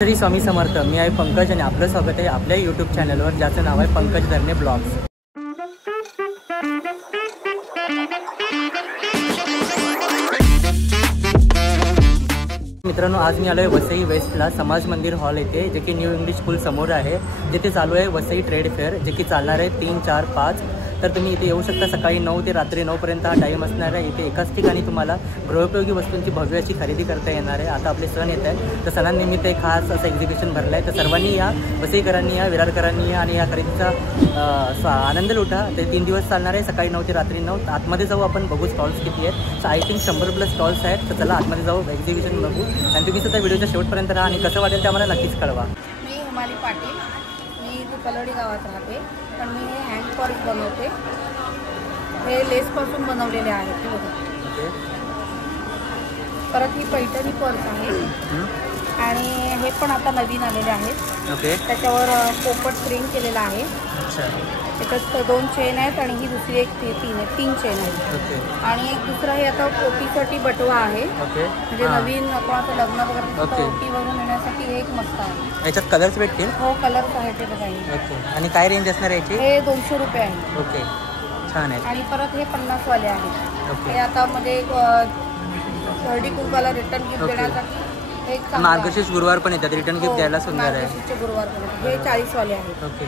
श्री स्वामी समर्थ. मी आहे पंकज आणि आपलं स्वागत आहे आपल्या यूट्यूब चॅनलवर, ज्याचं नाव आहे पंकज धरणे ब्लॉग्स. मित्रांनो, आज मी आलो आहे वसई वेस्टला समाज मंदिर हॉल येथे, जे की न्यू इंग्लिश स्कूल समोर आहे, जिथे चालू आहे वसई ट्रेड फेअर, जे की चालणार आहे 3, 4, 5. तर तुम्ही इथे येऊ शकता. सकाळी 9 ते रात्री 9 पर्यंत हा टाईम असणार आहे. इथे एकाच ठिकाणी तुम्हाला गृहोपयोगी वस्तूंची भव्य अशी खरेदी करता येणार आहे. आता आपले सण येत आहेत, तर सणांनिमित्त एक खास असं एक्झिबिशन भरलं आहे. तर सर्वांनी या, वसईकरांनी या, विरारकरांनी या आणि या खरेदीचा आनंद लुटा. ते 3 दिवस चालणार आहे, सकाळी 9 ते रात्री 9. आतमध्ये जाऊ, आपण बघू स्टॉल्स किती आहेत. सो आय थिंक 100+ स्टॉल्स आहेत. तर चला आतमध्ये जाऊ, एक्झिबिशन बघू. आणि तुम्ही सुद्धा व्हिडिओच्या शेवटपर्यंत राहा आणि कसं वाटेल ते आम्हाला नक्कीच कळवा. मी हिमाली पाटील, मी कलोडी गावात राहते, पण मी हे हँड पर्स बनवते. हे लेसपासून बनवलेले आहेत ते बघा. परत ही पैठणी पर्स आहे आणि हे पण आता नवीन आलेले आहेत. ओके. त्याच्यावर पोपट प्रिंट केलेला आहे. त्याच्यात 2 चेन आहेत आणि ही दुसरी एक 3 चेन आहेत. आणि एक दुसरा हे आता ओटीसाठी बटवा आहे. म्हणजे नवीन कोणाचं लग्न वगैरे ओटी वगैरे येण्यासाठी हे एक मस्त आहे. याच्यात कलर्स भेटतील? हो, कलर्स आहेत ते बघा. ओके. आणि काय रेंज असणार याची? हे 200 रुपये आहे. ओके, छान आहे. आणि परत हे 50 वाले आहेत. हे आता मध्ये हळदी कुंकवाला रिटर्न गिफ्ट देण्यासाठी एक मार्गशीर्ष गुरुवार पण येतात, रिटर्न गिफ्ट द्यायला सुंदर आहे. मार्गशीर्षचे गुरुवार पण हे 40 वाले आहेत. ओके.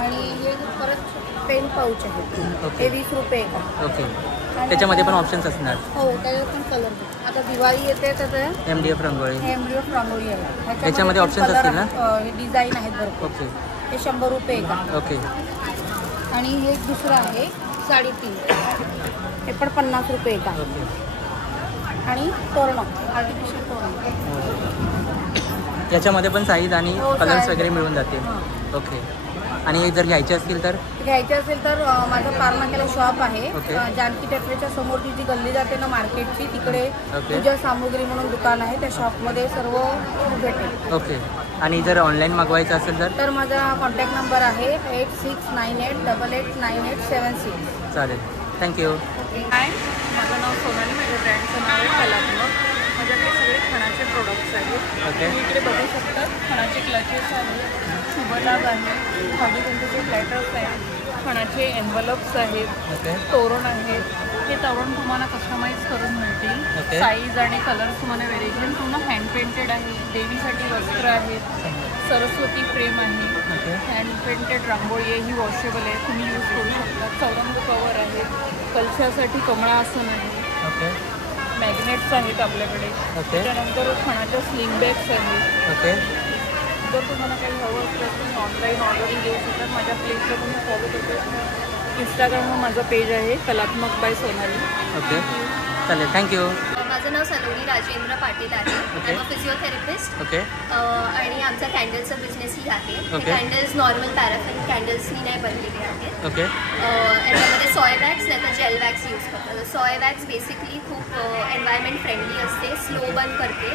आणि हे परत पेन पाऊच आहे, हे 20 रुपये आहे. ओके. त्याच्यामध्ये पण ऑप्शन्स असणार? हो, त्याच्यात पण कलर. आता दिवाळी येते तर MDF रांगोळी. हे MDF रांगोळी आहे. त्याच्यामध्ये ऑप्शन्स असतील ना? हे डिझाईन आहेत भरपूर. ओके. हे 100 रुपये आहे. ओके. आणि हे एक दुसरं आहे 3.5, हे पण 50 रुपये का. आणि तोरण, आर्टिफिशियल तोरण. याच्यामध्ये पण साईज आणि कलर्स वगैरे मिळून जातील. ओके. आणि जर घ्यायचे असतील तर? माझं पारनाक्याला शॉप आहे. जानकी टेकरीच्या समोर जी गल्ली जाते ना मार्केटची, तिकडे पूजा सामुग्री म्हणून दुकान आहे. त्या शॉपमध्ये सर्व भेटेल. ओके. आणि जर ऑनलाईन मागवायचं असेल तर? माझा कॉन्टॅक्ट नंबर आहे 8698887876. चालेल, थँक्यू. हाय, माझं नाव सोनाली, माझ्या ब्रँडचं नाव आहे कलात्मक. माझ्याकडे सगळे खणाचे प्रोडक्ट्स आहेत. तुम्ही इकडे बघू शकता. खणाचे क्लचेस आहेत, शुभलाभ आहे, हळदी कुंकूचे प्लॅटर्स आहेत, खणाचे एन्व्हलप्स आहेत, तोरण आहेत. हे तोरण तुम्हाला कस्टमाइज करून मिळतील. साईज आणि कलर तुम्हाला व्हेरिएशन. पूर्ण हँड पेंटेड आहे. देवीसाठी वस्त्र आहेत, सरस्वती फ्रेम आहे, हँड पेंटेड रांगोळी आहे, ही वॉशेबल आहे, तुम्ही यूज करू शकता. चौरंग कवर आहे, कलशासाठी कमळासन आहे, मॅग्नेट्स आहेत आपल्याकडे. त्यानंतर खणाच्या स्लिंग बॅग्स आहेत. जर तुम्हाला काही हवं असलं तुम्ही ऑनलाईन ऑर्डरिंग घेऊ शकता. माझ्या पेजला तुम्ही फॉलो करू शकता. इंस्टाग्रामवर माझं पेज आहे कलात्मक बाय सोनाली. ओके, चालेल, थँक्यू. माझं नाव सलोनी राजेंद्र पाटील आहे. I am physiotherapist. ओके. आणि आमचा कॅन्डलचा बिझनेसही आहे. कॅन्डल्स नॉर्मल पॅराफिन कॅन्डल्सनी नाही बनलेले आहेत. ओके. याच्यामध्ये सॉय वॅक्स नाही तर जेल वॅक्स यूज करतात. सॉय वॅक्स बेसिकली खूप एन्व्हायरमेंट फ्रेंडली असते, स्लो बर्न करते.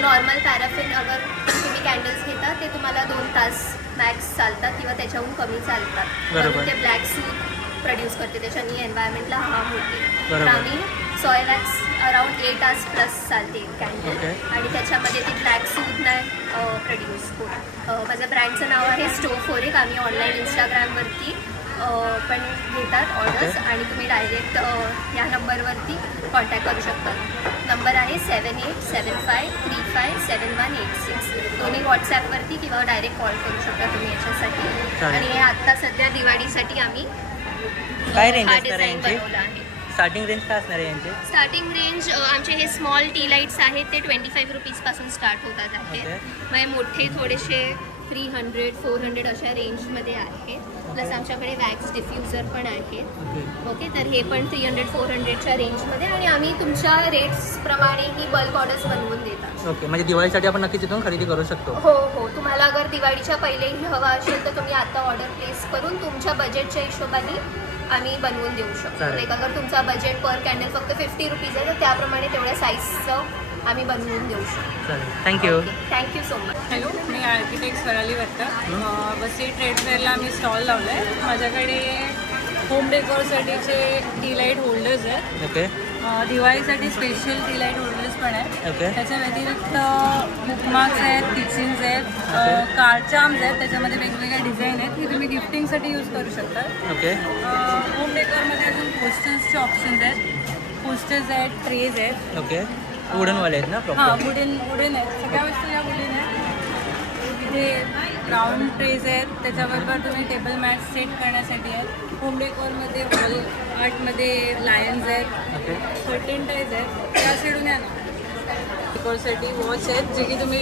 नॉर्मल पॅराफिन अगर तुम्ही कॅन्डल्स घेता ते तुम्हाला 2 तास मॅक्स चालतात किंवा त्याच्याहून कमी चालतात. म्हणून ते ब्लॅक सूट प्रोड्यूस करते, त्याच्यानी एन्व्हायरमेंटला हार्म होते. तर आम्ही सॉय वॅक्स अराउंड 8 तास प्लस चालते कॅन्डल. आणि त्याच्यामध्ये ती ब्लॅक सूट नाही प्रोड्यूस होत. माझ्या ब्रँडचं नाव आहे स्टोफोरिक. आम्ही ऑनलाईन इंस्टाग्रामवरती पण घेतात ऑर्डर्स आणि तुम्ही डायरेक्ट या नंबरवरती कॉन्टॅक्ट करू शकता. नंबर आहे 7875357186. दोन्ही व्हॉट्सॲपवरती किंवा डायरेक्ट कॉल करू शकता तुम्ही याच्यासाठी. आणि हे आत्ता सध्या दिवाळीसाठी आम्ही काय रेंज हा असणार आहे डिझाईन बनवला आहे. स्टार्टिंग रेंज काय असणार आहे यांचे? स्टार्टिंग रेंज आमचे हे स्मॉल टी लाईट्स आहेत ते 25 रुपीजपासून स्टार्ट होतात आहे. मग मोठे थोडेसे 300-400 अशा रेंजमध्ये आहेत. प्लस आमच्याकडे वॅक्स डिफ्युजर पण आहेत. ओके, तर हे पण 300-400च्या रेंजमध्ये. आणि आम्ही तुमच्या रेट्सप्रमाणे ही बल्क ऑर्डर्स बनवून देतात. ओके, म्हणजे दिवाळीसाठी आपण नक्कीच इथून खरेदी करू शकतो? हो. तुम्हाला अगर दिवाळीच्या पहिलेही हवा असेल तर तुम्ही आता ऑर्डर प्लेस करून तुमच्या बजेटच्या हिशोबाने आम्ही बनवून देऊ शकतो. लाईक अगर तुमचा बजेट पर कॅन्डल फक्त 50 रुपीज आहे तर त्याप्रमाणे तेवढ्या साईजचं आम्ही बनवून देऊ शकतो. Thank you. Thank you so much. Hello, मी आर्किटेक्ट स्वराली वर्ता. वसई ट्रेड फेअरला आम्ही स्टॉल लावला आहे. माझ्याकडे होम डेकोरसाठीचे टी लाईट होल्डर्स आहेत. ओके. दिवाळीसाठी स्पेशल टी लाईट होल्डर्स पण आहे. ओके. त्याच्या व्यतिरिक्त बुकमार्क्स आहेत, किचन्स आहेत, कार्चार्म्स आहेत. त्याच्यामध्ये वेगवेगळ्या डिझाईन आहेत की तुम्ही गिफ्टिंगसाठी यूज करू शकता. ओके. होम डेकोरमध्ये अजून पोस्टर्सचे ऑप्शन्स आहेत, पोस्टर्स आहेत, ट्रेज आहेत. ओके. वुडनवाले आहेत ना? हां, वुडन आहेत. सगळ्या वस्तू या वुडन आहेत. इथे राऊंड ट्रेज आहेत. त्याच्याबरोबर तुम्ही टेबल मॅट सेट करण्यासाठी आहेत. होम डेकोरमध्ये वॉल आर्टमध्ये लायन्स आहेत. ओके. कर्टेन टाईज आहेत. त्या साईडून या ना. डेकोरसाठी वॉच आहेत जे की तुम्ही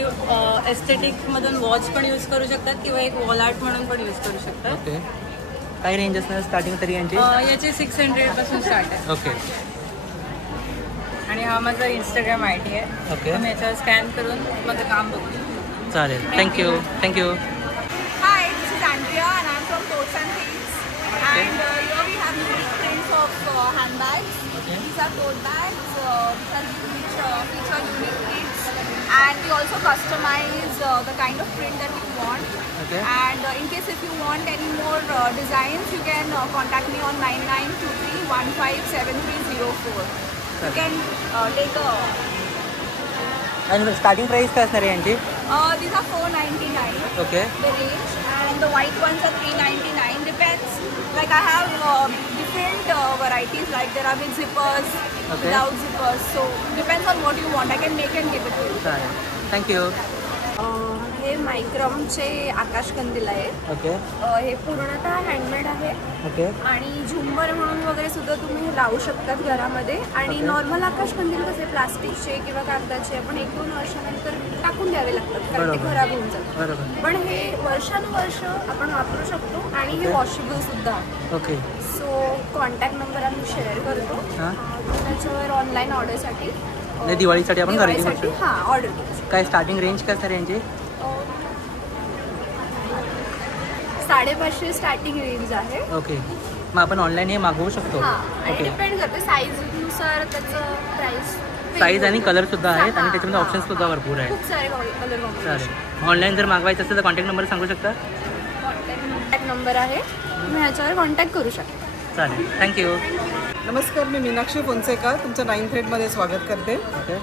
एस्थेटिकमधून वॉच पण यूज करू शकतात किंवा एक वॉल आर्ट म्हणून पण यूज करू शकता. ओके. काय रेंज असणार स्टार्टिंग तरी यांची? याचे 600 स्टार्ट आहे. ओके. आणि हा माझा इंस्टाग्राम ID आहे. ओके. तुम्ही याच्यावर स्कॅन करून माझं काम बघू. चालेल. Thank you. Thank you. Hi, this is Andrea and I'm from Coats and Thieves. And here we have unique prints of handbags. Okay. These are tote bags which feature unique prints. And we also customize the kind of print that you want. Okay. And in case if you want any more designs, you can contact me on 9923157304. You can take a... आणि starting price काय असणार आहे यांची? These are $499. Okay. The range, and the white ones are $399. Depends. Like I have different varieties. Like there are with zippers, Okay. without zippers. So depends on what you want. I can make and give it to you. चालेल. Thank you. हे मायक्रॉमचे आकाशकंदील आहे. Okay. हे पूर्णतः handmade आहे okay. आणि झुंबर म्हणून वगैरे सुद्धा तुम्ही लावू शकतात घरामध्ये. आणि Okay. नॉर्मल आकाशकंदील कसे प्लास्टिकचे किंवा कागदाचे आपण 1-2 वर्षानंतर टाकून द्यावे लागतात कारण ते बरोबर. खराब होऊन जातात. बरोबर. पण हे वर्षानुवर्ष आपण वापरू शकतो आणि हे Okay. वॉशेबल सुद्धा आहे. ओके. सो कॉन्टॅक्ट नंबर आम्ही शेअर करतो. हां. त्याच्यावर ऑनलाईन ऑर्डरसाठी नाही, दिवाळीसाठी आपण खरेदी करू दिवाळीसाठी शकतो. हां ऑर्डर करू शकतो. काय स्टार्टिंग रेंज काय सर यांची? 550 स्टार्टिंग रेंज आहे. ओके. मग आपण ऑनलाईन हे मागवू शकतो? हां आणि ओके. डिपेंड करते साईजनुसार त्याचं प्राईस. साईज आणि कलर सुद्धा आहेत आणि हां, त्याच्यामध्ये हां, ऑप्शन्स सुद्धा भरपूर आहेत. खूप सारे कलर कॉम्बिनेशन. चालेल. ऑनलाईन जर मागवायचं असेल तर कॉन्टॅक्ट नंबर सांगू शकता? कॉन्टॅक्ट नंबर आहे, तुम्ही ह्याच्यावर कॉन्टॅक्ट करू शकता. चालेल. थँक्यू. नमस्कार, मी मीनाक्षी फोनसेकर तुमचं 9th रेडमध्ये स्वागत करते. ओके.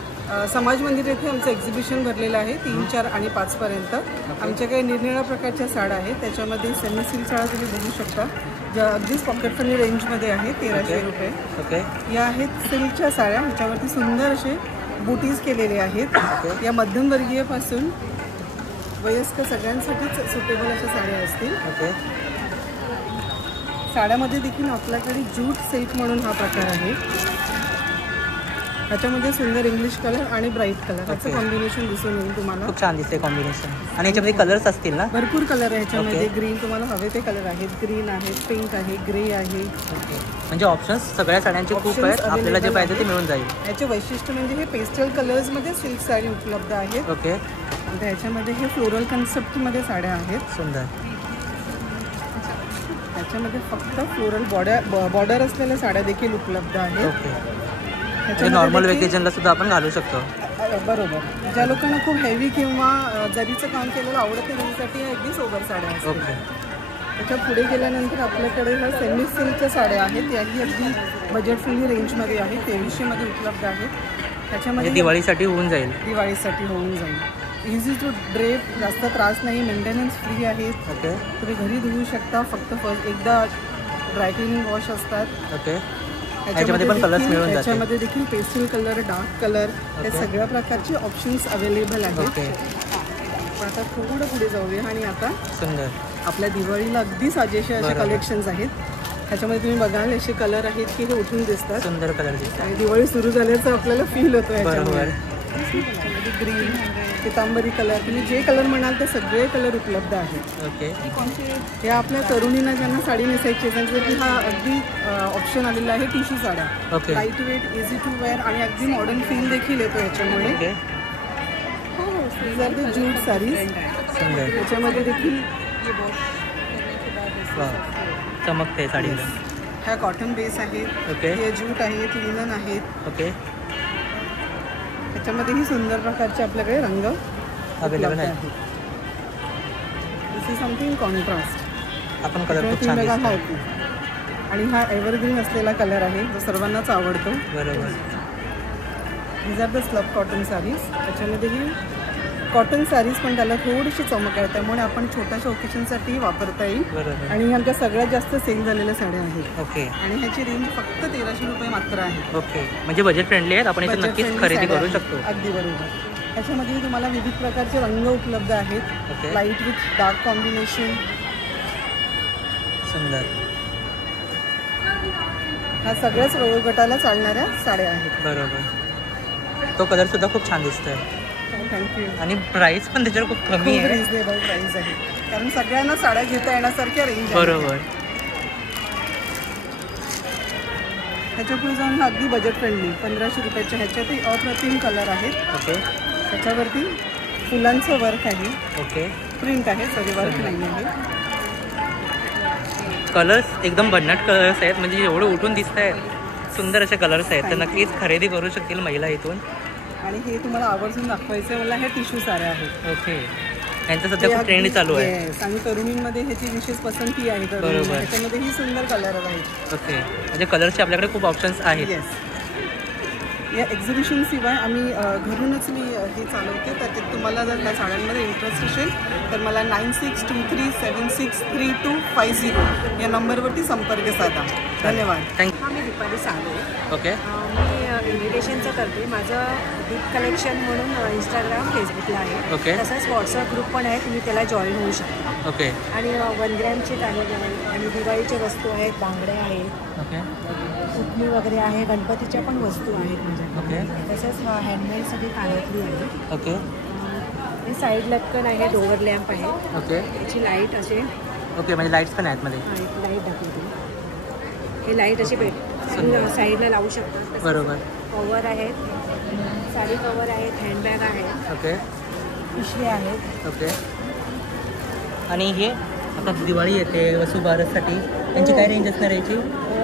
समाज मंदिर येथे आमचं एक्झिबिशन भरलेलं आहे 3, 4 आणि 5 पर्यंत. आमच्याकडे निरनिराळ्या प्रकारच्या साड्या आहेत. त्याच्यामध्ये सेमी सिल्क साड्या तुम्ही बघू शकता ज्या अगदीच पॉकेट फ्रेंडली रेंजमध्ये आहे. 1300 रुपये. ओके. या आहेत सिल्कच्या साड्या. ह्याच्यावरती सुंदर असे बुटीज केलेले आहेत. या मध्यमवर्गीयपासून वयस्कर सगळ्यांसाठीच सुटेबल अशा साड्या असतील. ओके. साड्यामध्ये देखील आपल्याकडे ज्यूट सिल्क म्हणून हा प्रकार आहे. ह्याच्यामध्ये सुंदर इंग्लिश कलर आणि ब्राईट कलर याचं Okay. कॉम्बिनेशन दिसून येईल तुम्हाला. खूप छान दिसते कॉम्बिनेशन. आणि याच्यामध्ये कलर्स असतील ना? भरपूर कलर आहे ह्याच्यामध्ये. Okay. ग्रीन तुम्हाला हवे ते कलर आहेत. ग्रीन आहे, पिंक आहे, ग्रे आहे. ओके. म्हणजे ऑप्शन्स सगळ्या साड्यांचे खूप Options आहेत. आपल्याला जे available पाहिजे ते आहेत. मिळून जाईल. याचे वैशिष्ट्य म्हणजे हे पेस्टल कलर्समध्ये सिल्क साडी उपलब्ध आहेत. ओके. आणि ह्याच्यामध्ये हे फ्लोरल कन्सेप्टमध्ये साड्या आहेत. सुंदर. ह्याच्यामध्ये फक्त फ्लोरल बॉर्डर असलेल्या साड्या देखील उपलब्ध आहेत. ओके. म्हणजे ह्याच्यामध्ये नॉर्मल देखील- वेकेशनला सुद्धा आपण घालू शकतो. बरोबर. ज्या लोकांना खूप हेवी किंवा जरीचं काम केलेलं आवडत नाही त्याच्यासाठी अगदी सोबर साड्या असतात. ओके. त्याच्या पुढे गेल्यानंतर आपल्याकडे ह्या सेमी सिल्कच्या साड्या आहेत. याही अगदी बजेट फ्रेंडली रेंजमध्ये आहेत. 2300मध्ये उपलब्ध आहेत. म्हणजे त्याच्यामध्ये दिवाळीसाठी होऊन जाईल. दिवाळीसाठी होऊन जाईल. इझी टू ड्रेप, जास्त त्रास नाही, मेंटेनन्स फ्री आहेत. ओके. तुम्ही घरी धुवू शकता. फक्त एकदा ड्राय क्लिनिंग वॉश असतात. ओके. ह्याच्यामध्ये पण कलर्स मिळून जातील. त्याच्यामध्ये देखील पेस्टल कलर, डार्क कलर या Okay. सगळ्या प्रकारचे ऑप्शन्स अवेलेबल आहेत. ओके. पण आता थोडं पुढे जाऊया आणि आता सुंदर. आपल्या दिवाळीला अगदी साजेसे असे बरोबर. कलेक्शन्स आहेत. ह्याच्यामध्ये तुम्ही बघाल असे कलर आहेत की हे उठून दिसतात सुंदर कलर दिसतात. आणि दिवाळी सुरू झाल्याचं आपल्याला फील होतो याच्यामध्ये. बरोबर. ग्रीन, पितांबरी कलर, तुम्ही जे कलर म्हणाल ते सगळे कलर उपलब्ध आहेत. ओके. या आपल्या तरुणींना ज्यांना साडी नेसायची आहे त्यांच्यासाठी हा अगदी ऑप्शन आलेला आहे. टिश्यू साड्या, okay. Light weight, easy to wear आणि अगदी मॉडर्न फील देखील येतो याच्यामुळे. Okay. These are the jute saris. सुंदर. याच्यामध्ये देखील वा, चमकते साडीला. ह्या कॉटन बेस आहेत. ओके. हे ज्यूट आहेत, लिनन आहेत. ओके. त्याच्यामध्येही सुंदर प्रकारचे आपल्याकडे रंग अवेलेबल आहे. This is something contrast. आपण कलर खूप छान दिसतो. आणि हा एव्हरग्रीन असलेला कलर आहे जो सर्वांनाच आवडतो. बरोबर. These are the slub cotton saris. त्याच्यामध्येही कॉटन साडीज पण त्याला थोडीशी चमक आहे, त्यामुळे आपण छोट्याशा ओकेशनसाठी वापरता येईल. आणि आमच्या सगळ्यात जास्त सेल झालेल्या साड्या आहेत. ओके. आणि ह्याची रेंज फक्त 1300 रुपये मात्र आहे. ओके, म्हणजे बजेट फ्रेंडली आहेत, आपण इथे नक्कीच खरेदी करू शकतो. अगदी बरोबर. त्याच्यामध्ये तुम्हाला विविध प्रकारचे रंग उपलब्ध आहेत. Light with dark combination. सुंदर. ह्या सगळ्याच वयोगटाला चालणाऱ्या साड्या आहेत. बरोबर. तो कलर सुद्धा खूप छान दिसतोय. थँक्यू. आणि प्राइस पण त्याच्यावर खूप कमी आहे. रिजनेबल प्राइस आहे, कारण सगळ्यांना साड्या घेता येण्यासारख्या रेंज. बरोबर. ह्याच्यापुढे जाऊन अगदी बजेट फ्रेंडली 1500 रुपयाच्या ह्याच्यातही अप्रतिम कलर आहेत. ओके. त्याच्यावरती फुलांचं वर्क आहे. ओके. प्रिंट आहे, सॉरी वर्क नाही आहे. कलर्स एकदम भन्नाट कलर्स आहेत, म्हणजे एवढं उठून दिसत आहेत. सुंदर असे कलर्स आहेत, तर नक्कीच खरेदी करू शकतील महिला इथून. आणि हे तुम्हाला आवर्जून दाखवायचं मला हे टिश्यू साड्या आहेत. ओके. यांचं सध्या खूप ट्रेंड चालू आहे. आणि तरुणींमध्ये ह्याची विशेष पसंती आहे. बरोबर. त्याच्यामध्ये ही सुंदर कलर आहेत. ओके, म्हणजे कलरचे आपल्याकडे खूप ऑप्शन्स आहेत. येस. या एक्झिबिशनशिवाय आम्ही घरूनच मी हे चालवते. त्याच्यात तुम्हाला जर त्या साड्यांमध्ये इंटरेस्ट असेल तर मला 9623763250 या नंबरवरती संपर्क साधा. धन्यवाद. थँक्यू. मी दीपाली साने. ओके. मी इन्व्हिटेशनचं करते. माझं गिफ्ट कलेक्शन म्हणून इंस्टाग्राम फेसबुकला आहे. ओके. तसंच व्हॉट्सअप ग्रुप पण आहे, तुम्ही त्याला जॉईन होऊ शकता. ओके. आणि 1 ग्रॅमचे आहेत आणि दिवाळीच्या वस्तू आहेत, बांगड्या आहेत, ओके. उठणी वगैरे आहे, गणपतीच्या पण वस्तू आहेत ओके. माझ्याकडे. तसंच हँडमेड सगळी कानातली आहे. ओके. आणि साईड लटकन आहे, डोअर लॅम्प आहे. ओके. याची लाईट असे. ओके, म्हणजे लाईट्स पण आहेत मध्ये. लाईट दाखवते. हे लाईट अशी साईडला लावू शकतात. बरोबर. कवर आहेत, साडी कवर आहेत, हँडबॅग आहेत. ओके. पिशव्या आहेत. ओके. आणि हे आता दिवाळी येते वसुबारससाठी, त्यांची काय रेंज असणार याची?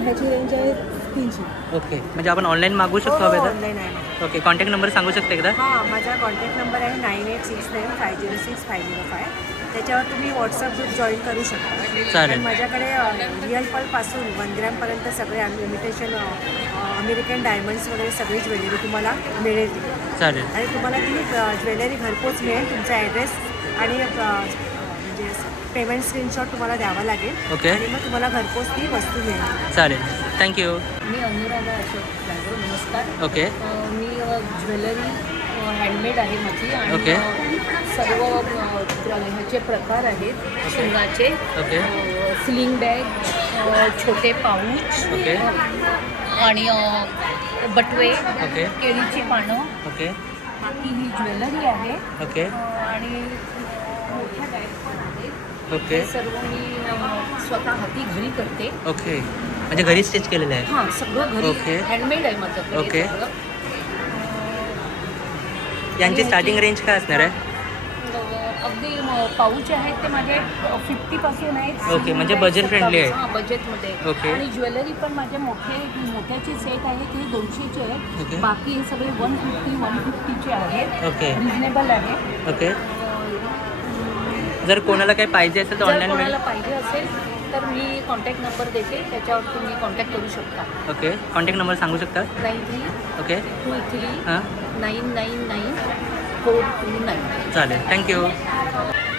ह्याची रेंज आहे 300. ओके, म्हणजे आपण ऑनलाईन मागवू शकतो हवे तर? ऑनलाईन आहे. ओके. कॉन्टॅक्ट नंबर सांगू शकता एकदा? हां, माझा कॉन्टॅक्ट नंबर आहे 9869506505. त्याच्यावर तुम्ही व्हॉट्सअप ग्रुप जॉईन करू शकता. चालेल. माझ्याकडे रिअल पलपासून 1 ग्रॅमपर्यंत सगळे इमिटेशन अमेरिकन डायमंड्स वगैरे सगळी ज्वेलरी तुम्हाला मिळेल. चालेल. आणि तुम्हाला ती ज्वेलरी घरपोच मिळेल. तुमचा ॲड्रेस आणि म्हणजे पेमेंट स्क्रीनशॉट तुम्हाला द्यावा लागेल. ओके. आणि मग तुम्हाला घरपोच ती वस्तू मिळेल. चालेल. थँक्यू. मी अनुराधा अशोक जाधव. नमस्कार. ओके. मी ज्वेलरी हँडमेड आहे माझी. ओके. आणि सर्व ह्याचे प्रकार आहेत शिंगाचे. ओके. स्लिंग बॅग, छोटे पाऊच. ओके. आणि बटवे. ओके. केळीची पानं. ओके. बाकी ही ज्वेलरी आहे. ओके. आणि मोठ्या बॅग पण आहेत. ओके. हे सर्व मी स्वतः हाती घरी करते. ओके, म्हणजे घरी स्टिच केलेलं आहे? हां, सगळं घरी. ओके. हँडमेड आहे माझं. ओके. यांची स्टार्टिंग रेंज काय असणार आहे? अगदी पाऊच आहेत ते माझे 50 पासून आहेत. ओके, म्हणजे बजेट फ्रेंडली आहे. हां, बजेटमध्ये. ओके. आणि ज्वेलरी पण माझे मोठ्याचे सेट आहेत, हे 200चे आहेत. ओके. बाकी हे सगळे 150चे आहेत. ओके. रिजनेबल आहे. ओके. जर कोणाला काही पाहिजे असेल तर जर ऑनलाईन कोणाला पाहिजे असेल तर मी कॉन्टॅक्ट नंबर देते, त्याच्यावर तुम्ही कॉन्टॅक्ट करू शकता. ओके. कॉन्टॅक्ट नंबर सांगू शकता? 93 ओके. 23 हां. 999 429. चालेल. थँक्यू.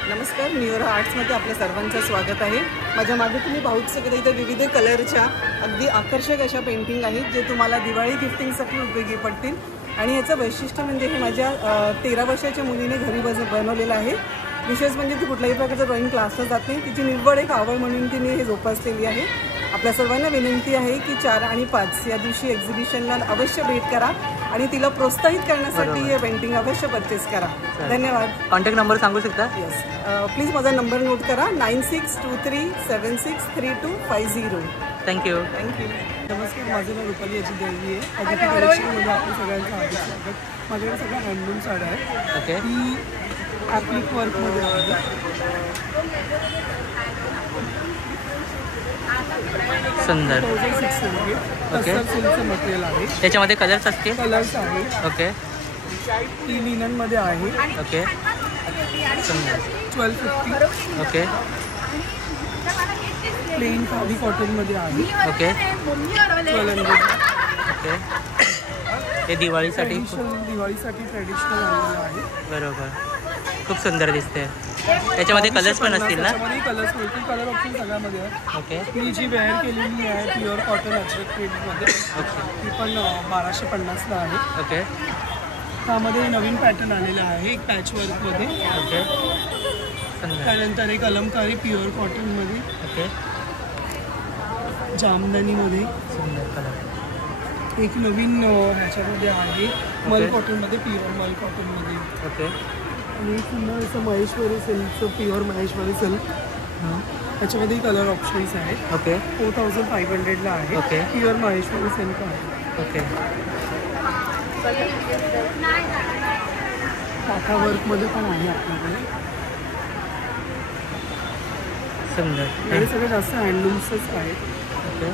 नमस्कार. न्यूरा आर्ट्समध्ये आपल्या सर्वांचं स्वागत आहे. माझ्या मागे तुम्ही पाहूच शकता इथे विविध कलरच्या अगदी आकर्षक अशा पेंटिंग आहेत जे तुम्हाला दिवाळी गिफ्टिंगसाठी उपयोगी पडतील. आणि याचं वैशिष्ट्य म्हणजे हे माझ्या 13 वर्षाच्या मुलीने घरी बनवलेलं आहे. विशेष म्हणजे ती कुठल्याही प्रकारचं ड्रॉइंग क्लासला जात नाही. तिची निव्वळ एक आवड म्हणून तिने हे जोपासलेली आहे. आपल्या सर्वांना विनंती आहे की 4 आणि 5 या दिवशी एक्झिबिशनला अवश्य भेट करा आणि तिला प्रोत्साहित करण्यासाठी हे पेंटिंग अवश्य परचेस करा. धन्यवाद. कॉन्टॅक्ट नंबर सांगू शकता? येस, प्लीज माझा नंबर नोट करा 9623763250. थँक्यू. थँक्यू. नमस्कार. माझं नाव रुपाली अजित देवी आहे. अजित कलेक्शनमध्ये आपलं सगळ्यांचं हार्दिक स्वागत. माझ्याकडे सगळ्या हँडलूम साड्या आहेत. ओके. ती ॲप्लिक वर्कमध्ये आहे. सुंदर. 1600. ओके. सिल्कचं मटेरियल आहे. त्याच्यामध्ये कलर्स असतील? कलर्स आहेत. ओके. ती लिननमध्ये आहे. ओके. सुंदर. 1250. ओके. प्लेन खादी कॉटनमध्ये आहे. ओके. 1200. ओके. हे दिवाळीसाठी दिवाळीसाठी ट्रेडिशनल आणलेलं आहे. बरोबर, खूप सुंदर दिसते. त्याच्यामध्ये कलर्स पण असतील ना? त्याच्यामध्ये कलर्स मिळतील. कलर ऑप्शन सगळ्यामध्ये आहे. ओके. मी जी वेअर केलेली आहे प्युअर कॉटन अजरक प्रिंटमध्ये, ती पण 1250ला आहे. ओके. त्यामध्ये नवीन पॅटर्न आलेला आहे एक पॅच वर्कमध्ये. ओके. त्यानंतर एक अलंकारी प्युअर कॉटनमध्ये. ओके. जामदानीमध्ये सुंदर कलर. एक नवीन ह्याच्यामध्ये आहे मल कॉटनमध्ये, प्युअर मल कॉटनमध्ये. ओके. आणि पुन्हा असं महेश्वरी सिल्कचं प्युअर महेश्वरी सिल्क, त्याच्यामध्ये कलर ऑप्शन्स आहेत. ओके. 4500ला आहे. ओके. प्युअर महेश्वरी सिल्क आहे. ओके. काथा वर्कमध्ये पण आहे आपल्याकडे. सुंदर. आणि सगळे जास्त हँडलूम्सच आहेत. ओके.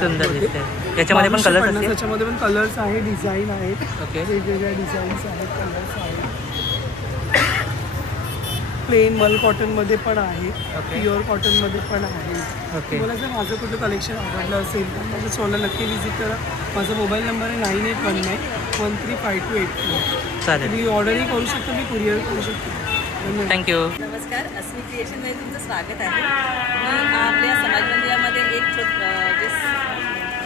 सुंदर दिसते. याच्यामध्ये पण कलर्स असतील? त्याच्यामध्ये पण कलर्स आहे, डिझाईन आहेत. ओके. वेगवेगळ्या डिझाईन्स आहेत, कलर्स आहेत. प्लेन मल कॉटनमध्ये पण आहे. ओके. प्युअर कॉटनमध्ये पण आहे. ओके. तुम्हाला जर माझं कुठलं कलेक्शन आवडलं असेल तर माझ्या स्टॉलला नक्की विजिट करा. माझा मोबाईल नंबर आहे 9819135284. चालेल. तुम्ही ऑर्डरही करू शकता, मी कुरिअर करू शकतो. थँक्यू. नमस्कार, अस्मी क्रिएशनमध्ये तुमचं स्वागत आहे. मी आपल्या समाज मंदिरामध्ये एक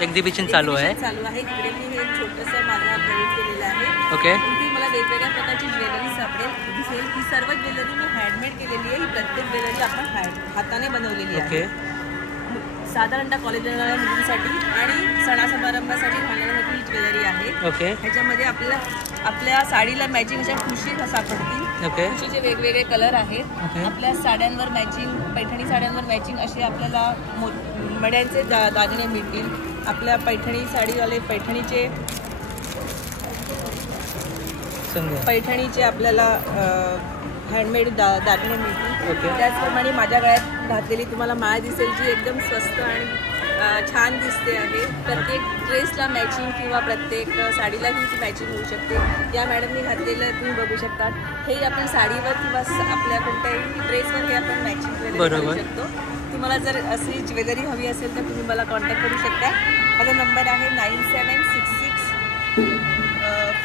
एक्झिबिशन चालू आहे. इकडे मी हे छोटंसं माझा प्रयोग केलेलं आहे. ओके. ती मला वेगवेगळ्या प्रकारची ज्वेलरी दिसेल. ही सर्व ज्वेलरी मी हँडमेड केलेली आहे. ही प्रत्येक ज्वेलरी आपण हाताने बनवलेली आहे. ओके. साधारणतः कॉलेजला जाणाऱ्या मुलींसाठी आणि सणासमारंभासाठी घालण्यासाठी ही ज्वेलरी आहे. ओके. ह्याच्यामध्ये आपल्या साडीला मॅचिंग अशा ठुशी सापडतील. ओके. ठुशीचे वेगवेगळे कलर आहेत. ओके. आपल्या साड्यांवर मॅचिंग, पैठणी साड्यांवर मॅचिंग असे आपल्याला मड्यांचे दागिने मिळतील. आपल्या पैठणी साडीवाले पैठणीचे आपल्याला हँडमेड दागिने मिळतील. ओके. त्याचप्रमाणे माझ्या गळ्यात घातलेली तुम्हाला माळ दिसेल, जी एकदम स्वस्त आणि छान दिसते आहे. प्रत्येक ड्रेसला मॅचिंग किंवा प्रत्येक साडीलाही ती मॅचिंग होऊ शकते. या मॅडमनी घातलेलं तुम्ही बघू शकता. हे आपण साडीवर किंवा आपल्या कोणत्याही ड्रेसवर हे आपण मॅचिंग ज्वेलरी करू शकतो. तुम्हाला जर अशी ज्वेलरी हवी असेल तर तुम्ही मला कॉन्टॅक्ट करू शकता. माझा नंबर आहे 9766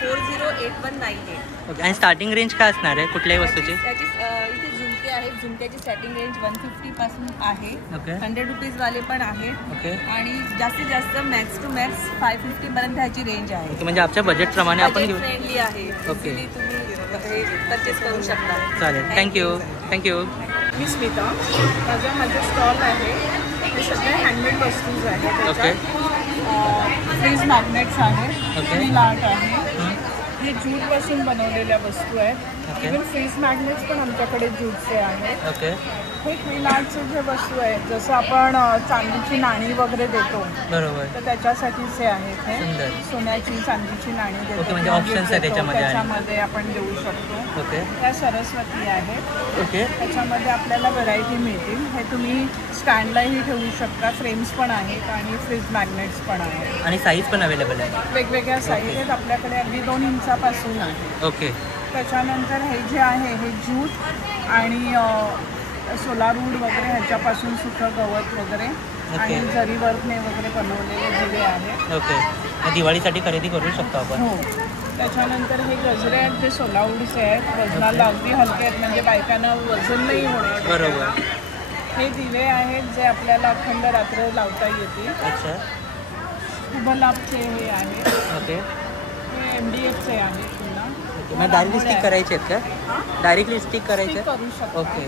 408198. ओके. आणि स्टार्टिंग रेंज काय असणार आहे कुठल्याही वस्तूची? त्याची इथे झुमके आहेत. झुमक्याची स्टार्टिंग रेंज 150 पासून आहे. ओके. 100 रुपीजवाले पण आहे. ओके. आणि जास्तीत जास्त मॅक्स टू मॅक्स 550 पर्यंत ह्याची रेंज आहे. ओके. म्हणजे आपल्या बजेटप्रमाणे आपण घेऊ. फ्रेंडली आहे. ओके. Easily तुम्ही हे परचेस करू शकता. चालेल. थँक्यू. मी स्मिता. माझं स्टॉल आहे. हे सगळे हँडमेड वस्तूज आहेत. ओके. फ्रीज मॅग्नेट्स आहेत. ओके. फ्रील आर्ट आहे. हे ज्यूटपासून बनवलेल्या वस्तू आहेत. ओके. इव्हन फ्रीज मॅग्नेट्स पण आमच्याकडे ज्यूटचे आहेत. ओके. हे फ्रील आर्टचे जे वस्तू आहेत, जसं आपण चांदीची नाणी वगैरे देतो, बरोबर. तर त्याच्यासाठीचे आहेत. हे सुंदर. सोन्याची चांदीची नाणी देतो. ओके. म्हणजे ऑप्शन्स आहेत त्याच्यामध्ये आपण देऊ शकतो. ओके. त्या सरस्वती आहेत. ओके. त्याच्यामध्ये आपल्याला व्हरायटी मिळतील. हे तुम्ही स्टँडलाही ठेवू शकता. फ्रेम्स पण आहेत आणि फ्रीज मॅग्नेट्स पण आहेत. आणि साईज पण अवेलेबल आहे. वेगवेगळ्या साईज आहेत आपल्याकडे. अगदी 2 इंचापासून आहे. ओके. त्याच्यानंतर हे जे आहे हे ज्यूट आणि सोलार वूड वगैरे ह्याच्यापासून सुखं गवत वगैरे आणि जरी वर्कने वगैरे बनवलेले दिवे आहेत. ओके. दिवाळीसाठी खरेदी करू शकतो आपण. हो. त्याच्यानंतर हे गजरे आहेत, ते सोलावूडचे आहेत. वजनाला अगदी हलके आहेत, म्हणजे बायकांना वजन नाही होणार. बरोबर. हे दिवे आहेत जे आपल्याला अखंड रात्र लावता येतील. अच्छा. शुभलाभचे हे आहेत. ओके. हे MDFचे आहेत. पुन्हा मग डायरेक्टली स्टिक करायचे आहेत का? डायरेक्टली स्टिक करायचे? स्टिक करू शकतो. ओके.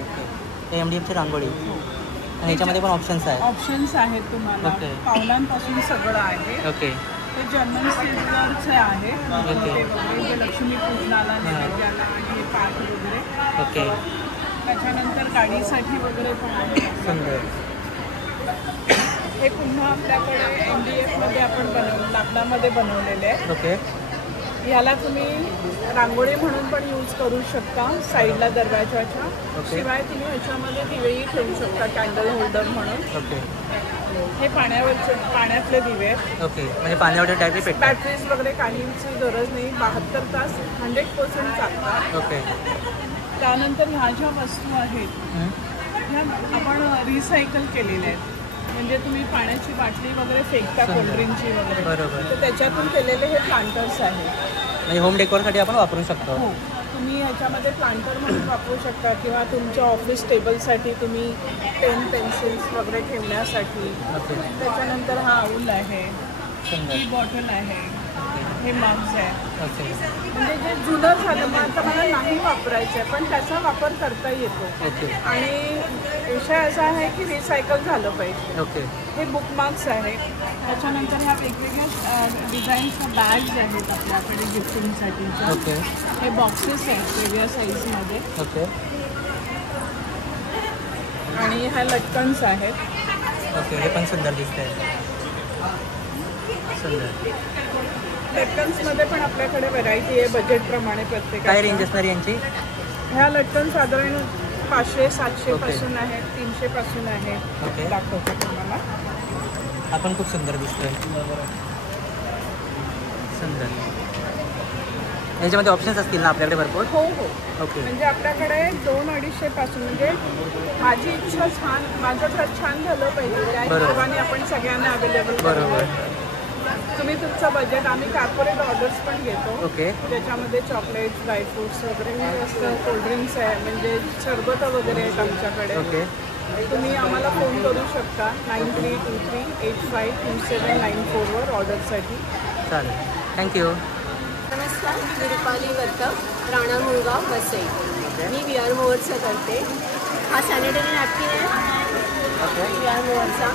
हे MDFची रांगोळी. आणि ह्याच्यामध्ये पण ऑप्शन्स आहेत. ऑप्शन्स आहेत तुम्हाला. ओके. पावलांपासून सगळं आहे. ओके. हे जर्मन सिल्कचे आहेत. ओके. जे लक्ष्मी पूजनाला नैवेद्याला आणि पाठ वगैरे. ओके. त्याच्यानंतर गाडीसाठी वगैरे पण आहे. सुंदर. हे पुन्हा आपल्याकडे MDFमध्ये आपण लाकडामध्ये बनवलेले आहे. ओके. याला तुम्ही रांगोळी म्हणून पण यूज करू शकता साईडला दरवाजाच्या. शिवाय तुम्ही ह्याच्यामध्ये दिवेही ठेवू शकता, कॅन्डल होल्डर म्हणून. ओके. हे पाण्यातले दिवे आहेत. ओके. म्हणजे पाण्यावर डायरेक्टली पेटतात. बॅटरीज वगैरे काहींची गरज नाही. 72 तास 100% चालतात. ओके. त्यानंतर ह्या ज्या वस्तू आहेत ह्या आपण रिसायकल केलेल्या आहेत. म्हणजे तुम्ही पाण्याची बाटली वगैरे फेकता कोल्ड्रिंकची वगैरे, बरोबर. तर त्याच्यातून केलेले हे प्लांटर्स आहेत. म्हणजे होम डेकोरसाठी आपण वापरू शकतो. हो, तुम्ही ह्याच्यामध्ये प्लांटर म्हणून वापरू शकता किंवा तुमच्या ऑफिस टेबलसाठी तुम्ही पेन पेन्सिल्स वगैरे ठेवण्यासाठी. त्याच्यानंतर हा आऊल आहे, ही बॉटल आहे, हे मग्स आहे. म्हणजे जे जुनं झालं मग आता मला नाही वापरायचं आहे पण त्याचा वापर करता येतो. आणि विषय असा आहे की रिसायकल झालं पाहिजे. ओके. हे बुकमार्क्स आहेत. त्याच्यानंतर ह्या वेगवेगळ्या डिझाईन्सच्या बॅग्स आहेत आपल्याकडे गिफ्टिंगसाठी. ओके. हे बॉक्सेस आहेत वेगळ्या साईजमध्ये. ओके. आणि ह्या लटकन्स आहेत. ओके, हे पण सुंदर दिसतंय. सुंदर. लटकन्समध्ये पण आपल्याकडे व्हरायटी आहे बजेटप्रमाणे प्रत्येक. काय रेंज असणार यांची? ह्या लटकन साधारण 500-700 पासून आहेत, 300 पासून आहेत. ओके. दाखवतो तुम्हाला. आपण खूप सुंदर दिसतोय. सुंदर. याच्यामध्ये ऑप्शन्स असतील ना आपल्याकडे भरपूर? हो हो. ओके. म्हणजे आपल्याकडे 200-250 पासून. म्हणजे माझी इच्छा माझं घर छान झालं पाहिजे त्या हिशोबाने आपण सगळ्यांना अवेलेबल. बरोबर. तुम्ही तुमचं बजेट, आम्ही कॉर्पोरेट ऑर्डर्स पण घेतो. ओके. ज्याच्यामध्ये चॉकलेट्स, ड्रायफ्रुट्स वगैरे हे असतं. कोल्ड्रिंक्स आहे, म्हणजे सरबत वगैरे आहेत आमच्याकडे. ओके. तुम्ही आम्हाला फोन करू शकता 9323852794 वर ऑर्डरसाठी. चालेल. थँक्यू. नमस्कार, मी रुपाली वर्तक, राणा मुळगाव, वसई. मी VR मोअरचं करते. हा सॅनिटरी नॅपकिन आहे VR मोअरचा.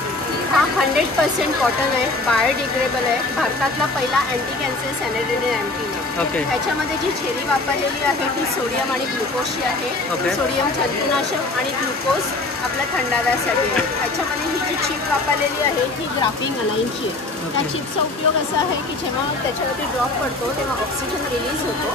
हा 100% कॉटन आहे, बायोडिग्रेडेबल आहे. भारतातला पहिला अँटी कॅन्सर सॅनिटरी नॅपकिन आहे. ह्याच्यामध्ये जी छेली वापरलेली आहे ती सोडियम आणि ग्लुकोजची आहे. सोडियम जंतुनाशक आणि ग्लुकोज आपल्या थंडाव्यासाठी आहे. ह्याच्यामध्ये ही जी चिप वापरलेली आहे ही ग्राफिंग अलाइनची आहे. त्या चिपचा उपयोग असा आहे की जेव्हा त्याच्यावरती ड्रॉप पडतो तेव्हा ऑक्सिजन रिलीज होतो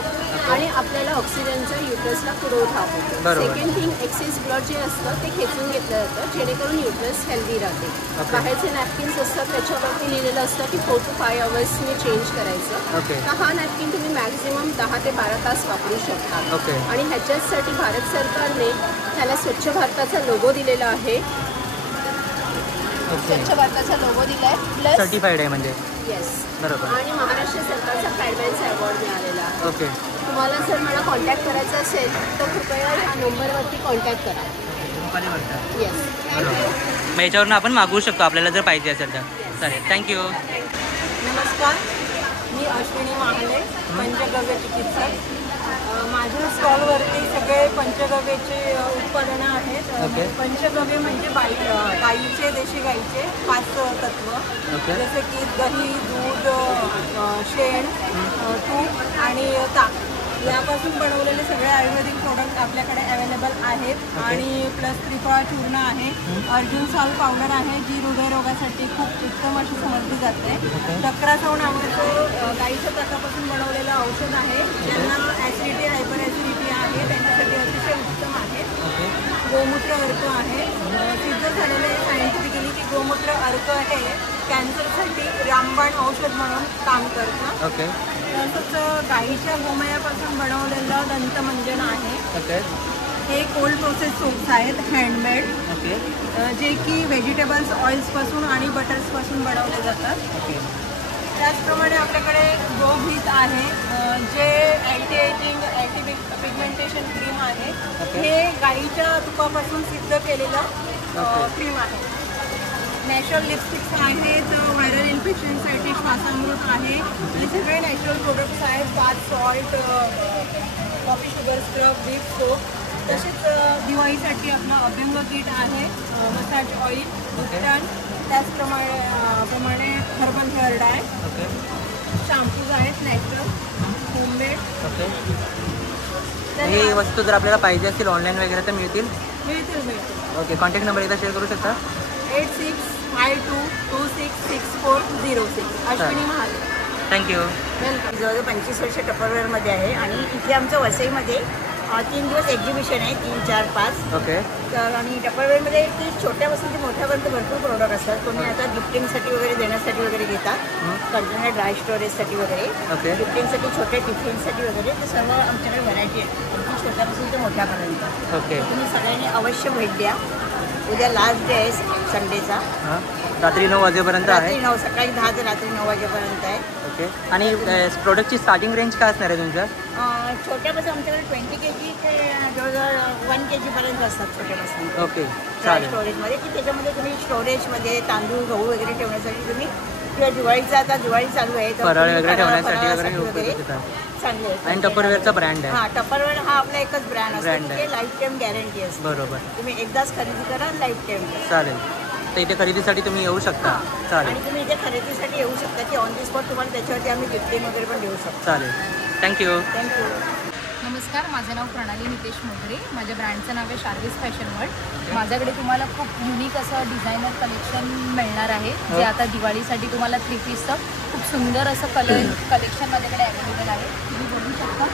आणि आपल्याला ऑक्सिजनचा युट्रसला पुरवठा होतो. सेकंड थिंग, एक्सेस ब्लड जे असतं ते खेचून घेतलं जातं जेणेकरून युट्रस हेल्दी राहते. बाहेरचे नॅपकिन्स असतात त्याच्यावरती लिहिलेलं असतं की 4 to 5 आवर्सने चेंज करायचं. तर हा नॅपकिन तुम्ही मॅक्झिमम 10 ते 12 तास वापरू शकता. आणि ह्याच्यासाठी भारत सरकारने त्याला स्वच्छ भारताचा लोगो दिलेला आहे. स्वच्छ भारताचा लोगो दिला आहे, प्लस सर्टिफाईड आहे म्हणजे. येस. बरोबर. आणि महाराष्ट्र सरकारचा पॅडमॅन्स अवॉर्ड मिळालेला आहे. ओके. तुम्हाला जर मला कॉन्टॅक्ट करायचं असेल तर कृपया ह्या नंबरवरती कॉन्टॅक्ट करा. येस. थँक्यू. मग याच्यावरून आपण मागवू शकतो आपल्याला जर पाहिजे असेल तर. चालेल. थँक्यू. नमस्कार, मी अश्विनी महाले, पंचगव्य चिकित्सक. माझ्या स्टॉलवरती सगळे पंचगव्याचे उत्पादनं आहेत. पंचगव्य म्हणजे गाईचे, देशी गाईचे 5 तत्व, जसे की दही, दूध, शेण, तूप आणि ताक यापासून बनवलेले सगळे आयुर्वेदिक प्रोडक्ट आपल्याकडे अवेलेबल आहेत. आणि प्लस त्रिफळा चूर्ण आहे, अर्जुन साल पावडर आहे जी हृदयरोगासाठी खूप उत्तम अशी समजली जाते. चक्रासव नावाचं गाईच्या ताकापासून बनवलेलं औषध आहे. ज्यांना ॲसिडिटी, हायपर ॲसिडिटी आहे त्यांच्यासाठी अतिशय उत्तम आहे. गोमूत्र अर्क आहे. सिद्ध झालेलं आहे सायंटिफिकली की गोमूत्र अर्क हे कॅन्सरसाठी रामबाण औषध म्हणून काम करतं. तसंच गाईच्या गोमयापासून बनवलेलं दंतमंजन आहे. हे कोल्ड प्रोसेस सोप्स आहेत, हँडमेड, जे की व्हेजिटेबल्स ऑइल्सपासून आणि बटर्सपासून बनवले जातात. त्याचप्रमाणे आपल्याकडे गोघीत आहे जे anti ageing, anti pigmentation cream आहे. हे गाईच्या तुपापासून सिद्ध केलेलं क्रीम आहे. नॅचरल लिपस्टिक्स आहेत, व्हायरल इन्फेक्शनसाठी श्वासामृत आहे. हे सगळे नॅचरल प्रोडक्ट्स आहेत. Bath salt, coffee sugar scrub, beef soap. तसेच दिवाळीसाठी आपलं अभ्यंग किट आहे, मसाज ऑइल, उत्तन, त्याचप्रमाणे हर्बल हेअर डाय, शॅम्पूज आहेत नॅचरल, होममेड. ही वस्तू जर आपल्याला पाहिजे असतील ऑनलाईन वगैरे तर मिळतील. ओके. कॉन्टॅक्ट नंबर एकदा शेअर करू शकता? 8652266406. अश्विनी महाले. थँक्यू. जवळजवळ 25 वर्ष टपरवेअरमध्ये आहे आणि इथे आमचं वसईमध्ये 3 दिवस एक्झिबिशन आहे, 3, 4, 5. ओके. तर आणि टपरवेअरमध्ये की छोट्यापासून ते मोठ्यापर्यंत भरपूर प्रोडक्ट असतात. तुम्ही आता गिफ्टिंगसाठी वगैरे देण्यासाठी वगैरे घेतात, कंटेनर ड्राय स्टोरेजसाठी वगैरे, ओके. गिफ्टिंगसाठी छोटे टिफिनसाठी वगैरे, ते सर्व आमच्याकडे व्हरायटी आहे, अगदी छोट्यापासून ते मोठ्यापर्यंत. ओके. तुम्ही सगळ्यांनी अवश्य भेट द्या. उद्या लास्ट डे आहे संडेचा. रात्री 9 वाजेपर्यंत आहे. रात्री 9, सकाळी 10 ते रात्री 9 वाजेपर्यंत आहे. ओके. आणि प्रोडक्टची स्टार्टिंग रेंज काय असणार आहे तुमचं? छोट्यापासून आमच्याकडे 20 kg ते जवळजवळ 1 kg पर्यंत असतात छोट्यापासून. ओके. ड्राय स्टोरेजमध्ये, की त्याच्यामध्ये तुम्ही स्टोरेजमध्ये तांदूळ गहू वगैरे ठेवण्यासाठी तुम्ही, किंवा दिवाळीचा आता दिवाळी चालू आहे तर फराळ वगैरे ठेवण्यासाठी वगैरे चांगले आहे. आणि टपरवेअरचा ब्रँड आहे. हां, टपरवेअर हा आपला एकच ब्रँड असतो, ते लाईफ टाईम गॅरंटी असते. बरोबर. तुम्ही एकदाच खरेदी करा, लाईफ टाईम. चालेल. तर इथे खरेदीसाठी तुम्ही येऊ शकता. चालेल. आणि तुम्ही इथे खरेदीसाठी येऊ शकता, की ऑन दी स्पॉट तुम्हाला त्याच्यावरती आम्ही गिफ्टिंग वगैरे पण देऊ शकतो. चालेल. थँक्यू. थँक्यू. नमस्कार, माझं नाव प्रणाली नितेश मोगरे. माझ्या ब्रँडचं नाव आहे शार्विस फॅशन वर्ल्ड. माझ्याकडे तुम्हाला खूप युनिक असं डिझायनर कलेक्शन मिळणार आहे, जे आता दिवाळीसाठी तुम्हाला 3 पीसचं खूप सुंदर असं कलेक्शन माझ्याकडे अवेलेबल आहे. तुम्ही बघू शकता,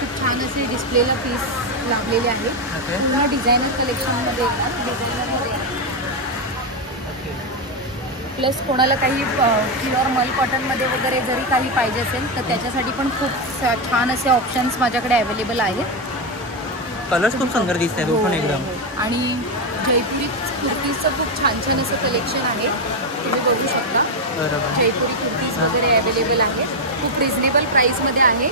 खूप छान असे डिस्प्लेला पीस लावलेले आहेत. पूर्ण डिझायनर कलेक्शनमध्ये येतात, डिझायनरमध्ये. प्लस कोणाला काही प्युअर मल कॉटनमध्ये वगैरे जरी काही पाहिजे असेल तर त्याच्यासाठी पण खूप छान असे ऑप्शन्स माझ्याकडे अवेलेबल आहेत. कलर्स खूप सुंदर दिसत आहेत पण एकदम. आणि जयपुरी कुर्तीजचं खूप छान छान असं कलेक्शन आहे, तुम्ही बघू शकता. जयपुरी कुर्तीज वगैरे अवेलेबल आहेत, खूप रिजनेबल प्राईसमध्ये आहे.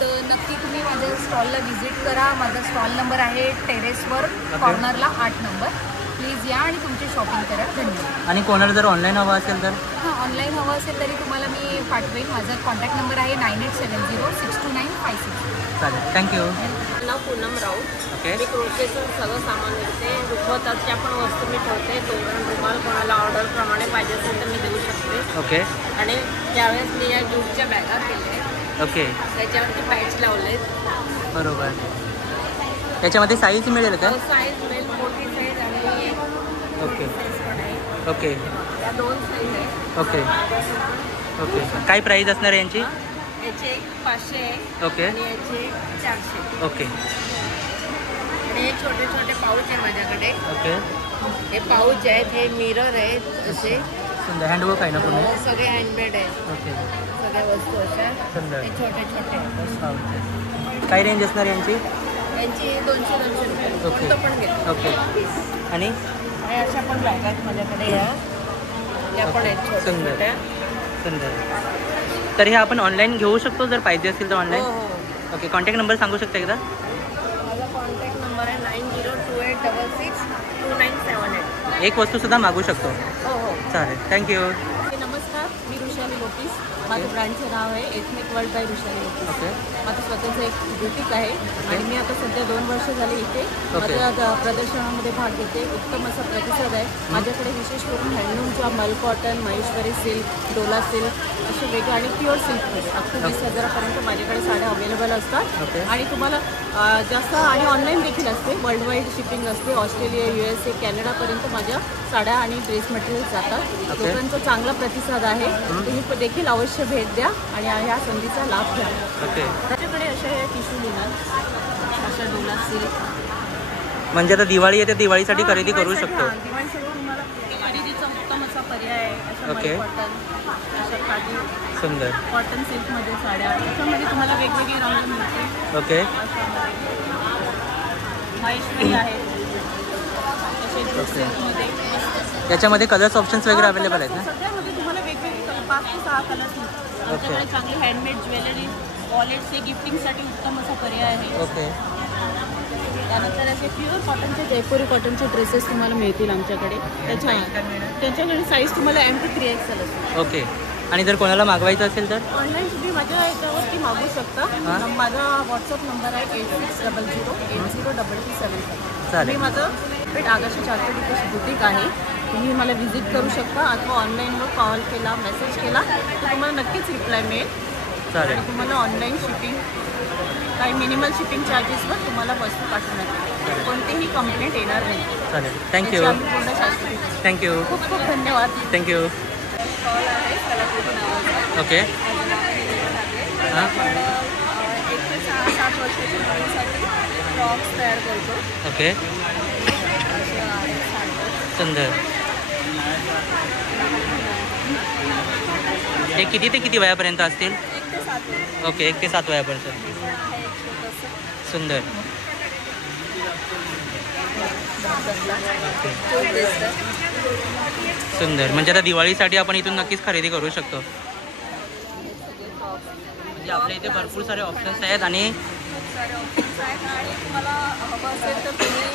तर नक्की तुम्ही माझ्या स्टॉलला व्हिजिट करा. माझा स्टॉल नंबर आहे टेरेसवर कॉर्नरला 8 नंबर. प्लीज या आणि तुमची शॉपिंग करा. धन्यवाद. आणि कोणाला जर ऑनलाईन हवं असेल तर? हां, ऑनलाईन हवं असेल तरी तुम्हाला मी पाठवेन. माझा कॉन्टॅक्ट नंबर आहे 9870629556. चालेल. थँक्यू. नाव पूनम राऊत. ओके. मी क्रोशेचं सगळं सामान देते. रुखवताच्या पण वस्तू मी ठेवते. तोरण रुमाल कोणाला ऑर्डरप्रमाणे पाहिजे असेल तर मी देऊ शकते. ओके. आणि त्यावेळेस मी या जूटच्या बॅगा केल्या. ओके. त्याच्यावरती पॅच लावले. बरोबर. त्याच्यामध्ये साईज मिळेल का? साईज मिळेल, मोठी साईज आणि ओके. पण आहे. ओके. त्या 2 साईज आहे. ओके. ओके. काय प्राईज असणार आहे यांची? याचे 500 आहे. ओके. आणि याचे 400. ओके. आणि हे छोटे छोटे पाऊच आहे माझ्याकडे. ओके. हे पाऊच आहेत, हे मिरर आहेत, असे सुंदर हँडवर्क आहे ना पूर्ण? सगळे हँडमेड आहे. ओके. सगळ्या वस्तू अशा सुंदर. हे छोटे छोटे. काय रेंज असणार यांची? यांची 200 रुपये. ओके. कोणतं पण घेतो. ओके. आणि अशा पण बॅग आहेत माझ्याकडे. या पण आहेत छोट्या सुंदर. छोट्या. सुंदर. तर हे आपण ऑनलाईन घेऊ शकतो जर पाहिजे असेल तर ऑनलाईन? हो. ओके. कॉन्टॅक्ट नंबर सांगू शकता एकदा? माझा कॉन्टॅक्ट नंबर आहे 9028662978. एक वस्तूसुद्धा मागू शकतो? हो. चालेल. थँक्यू. नमस्कार, मी ऋषाली लोकीस. माझं ब्रँडचं नाव आहे ethnic world by Rushali लोकीस. Okay. माझं स्वतःचं एक बुटीक आहे आणि मी आता सध्या 2 वर्ष झाले इथे माझ्या प्रदर्शनामध्ये भाग घेते. उत्तम असा प्रतिसाद आहे. माझ्याकडे विशेष करून हँडलूमच्या मल cotton, Maheshwari silk, Dola silk असे वेगळे आणि प्युअर सिल्कमध्ये अगदी 20,000पर्यंत माझ्याकडे साड्या अवेलेबल असतात. आणि तुम्हाला जास्त आणि ऑनलाईन देखील असते. वर्ल्ड वाईड शिपिंग असते. ऑस्ट्रेलिया, USA, कॅनडापर्यंत माझ्या साड्या आणि ड्रेस मटेरियल जातात. लोकांचा चांगला प्रतिसाद आहे. तुम्ही देखील अवश्य भेट द्या आणि ह्या संधीचा लाभ घ्या. त्याच्याकडे अशा ह्या टिश्यू लिनर, अशा डोला सिल्क. म्हणजे आता दिवाळी येते, दिवाळीसाठी खरेदी करू शकतो? दिवाळीसाठी तुम्हाला खरेदीचा उत्तम असा पर्याय आहे. अशा मल कॉटन, अशा काठी, सुंदर कॉटन सिल्कमध्ये साड्या. त्याच्यामध्ये तुम्हाला वेगवेगळे रंग मिळतील. ओके. महेश्वरी आहे सिल्कमध्ये. याच्यामध्ये कलर्स ऑप्शन्स वगैरे अवेलेबल आहेत ना? सध्यामध्ये तुम्हाला वेगवेगळे 5 ते 6 कलर्स मिळतात. आमच्याकडे चांगली हँडमेड ज्वेलरी, वॉलेट्स हे गिफ्टिंगसाठी उत्तम असा पर्याय आहे. ओके. त्यानंतर असे प्युअर कॉटनचे जयपुरी कॉटनचे ड्रेसेस तुम्हाला मिळतील आमच्याकडे. त्याच्याकडे साईज तुम्हाला M to 3XL असेल. ओके. आणि जर कोणाला मागवायचं असेल तर ऑनलाईन तुम्ही माझ्या ह्याच्यावरती मागवू शकता. माझा व्हॉट्सअप नंबर आहे 8600803375. चालेल. माझं पेट आगाशी चारपेटी बुटीक आहे. तुम्ही मला व्हिजिट करू शकता अथवा ऑनलाईनवर कॉल केला, मेसेज केला तर तुम्हाला नक्कीच रिप्लाय मिळेल. चालेल. आणि तुम्हाला ऑनलाईन शिपिंग, काही मिनिमल शिपिंग चार्जेसवर तुम्हाला वस्तू पाठवण्यात येईल. कोणतीही कंप्लेंट येणार नाही. चालेल. थँक्यू. थँक्यू. खूप खूप धन्यवाद. थँक्यू. ओके. हां. 1 ते 6-7 वर्षाच्या मुलीसाठी फ्रॉक्स तयार करतो. ओके, सुंदर. हे किती ते किती वयापर्यंत असतील? 1 ते 7. ओके, 1 ते 7 वयापर्यंत. सुंदर. सुंदर. म्हणजे आता दिवाळीसाठी आपण इथून नक्कीच खरेदी करू शकतो. म्हणजे आपल्या इथे भरपूर सारे ऑप्शन्स आहेत आणि खूप सारे ऑप्शन्स आहेत. आणि तुम्हाला हवं असेल तर तुम्ही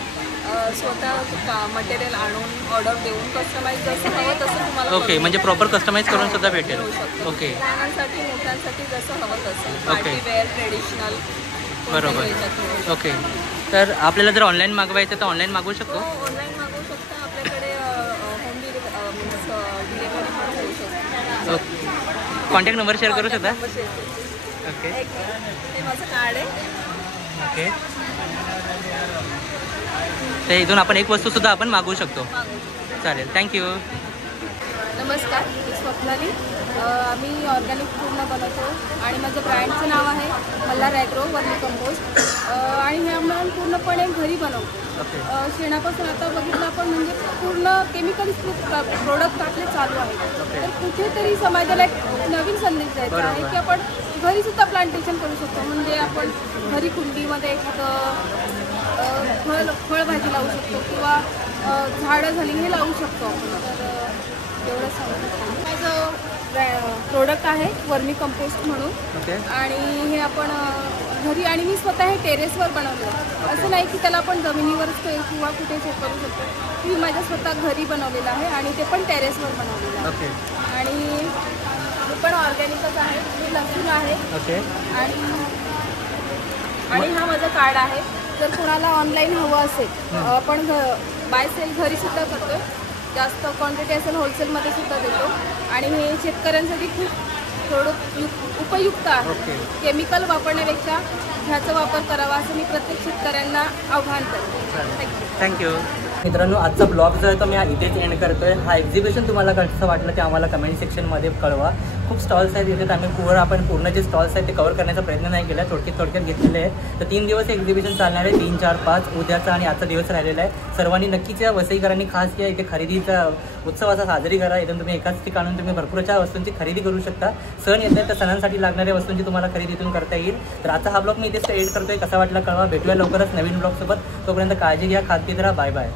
स्वतः मटेरियल आणून ऑर्डर देऊन कस्टमाइज जसं हवं तसं तुम्हाला. ओके, म्हणजे प्रॉपर कस्टमाइज करून सुद्धा भेटेल. ओके, लहानांसाठी मोठ्यांसाठी जसं हवं तसं. ओके. Party wear, traditional. बरोबर. ओके, तर आपल्याला जर ऑनलाईन मागवायचं तर ऑनलाईन मागवू शकतो? ऑनलाईन मागवू शकता. आपल्याकडे होम डिलिव्हरी पण होऊ शकतो. कॉन्टॅक्ट नंबर शेअर करू शकता? ओके, हे माझं कार्ड आहे. ओके. तर इथून आपण एक वस्तूसुद्धा आपण मागवू शकतो. चालेल, थँक्यू. नमस्कार, मी स्वप्नाली. आम्ही ऑर्गॅनिक पूर्ण बनवतो आणि माझं ब्रँडचं नाव आहे मल्हार ॲग्रो वर्मी कंपोस्ट. आणि हे आम्ही पूर्णपणे घरी बनवतो. शेणापासून आता बघितलं आपण म्हणजे पूर्ण केमिकल प्रोडक्ट आपले चालू आहेत. तर कुठेतरी समाजाला एक नवीन संदेश द्यायचा आहे की आपण घरीसुद्धा प्लांटेशन करू शकतो. म्हणजे आपण घरी कुंडीमध्ये एखादं फळभाजी लावू शकतो किंवा झाडं झाली हे लावू शकतो आपण. तर एवढं सांगतो. माझं प्रोडक्ट आहे वर्मी कंपोस्ट म्हणून. आणि हे आपण घरी आणि मी स्वतः हे टेरेसवर बनवलं. असं नाही की त्याला आपण जमिनीवरच किंवा कुठे चेक करू शकतो. मी माझ्या स्वतः घरी बनवलेलं आहे आणि ते पण टेरेसवर बनवलेलं आहे. आणि हे पण ऑर्गॅनिकच आहे. हे लसूण आहे. आणि हा माझं कार्ड आहे. जर कोणाला ऑनलाईन हवं असेल आपण बाय सेल घरीसुद्धा करतो. जास्त क्वांटिटी असेल होलसेलमध्ये सुद्धा देतो. आणि हे शेतकऱ्यांसाठी खूप थोडं उपयुक्त आहे. केमिकल वापरण्यापेक्षा ह्याचा वापर करावा असं मी प्रत्येक शेतकऱ्यांना आव्हान करते. थँक्यू. मित्रांनो, आजचा ब्लॉग जो आहे तो मी इथेच एंड करतोय. हा एक्झिबिशन तुम्हाला कसं वाटलं ते आम्हाला कमेंट सेक्शनमध्ये कळवा. खूप स्टॉल्स आहेत इथे. आम्ही पूर्ण जे स्टॉल्स आहेत ते कव्हर करण्याचा प्रयत्न नाही केला, थोडक्यात घेतलेले आहे. तर 3 दिवस हे एक्झिबिशन चालणार आहे. 3, 4, 5 उद्याचा आणि आजचा दिवस राहिलेला आहे. सर्वांनी नक्कीच या वसईकरांनी खास या इथे खरेदीचा उत्सव असा साजरी करा. इथून तुम्ही एकाच ठिकाणून तुम्ही भरपूरच्या वस्तूंची खरेदी करू शकता. सण येत आहेत तर सणांसाठी लागणाऱ्या वस्तूंची तुम्हाला खरेदीतून करता येईल. तर आजचा हा ब्लॉग मी इथेच एड करतोय. कसा वाटला कळवा. भेटूया लवकरच नवीन ब्लॉगसोबत. तोपर्यंत काळजी घ्या, खात पीत राहा. Bye bye.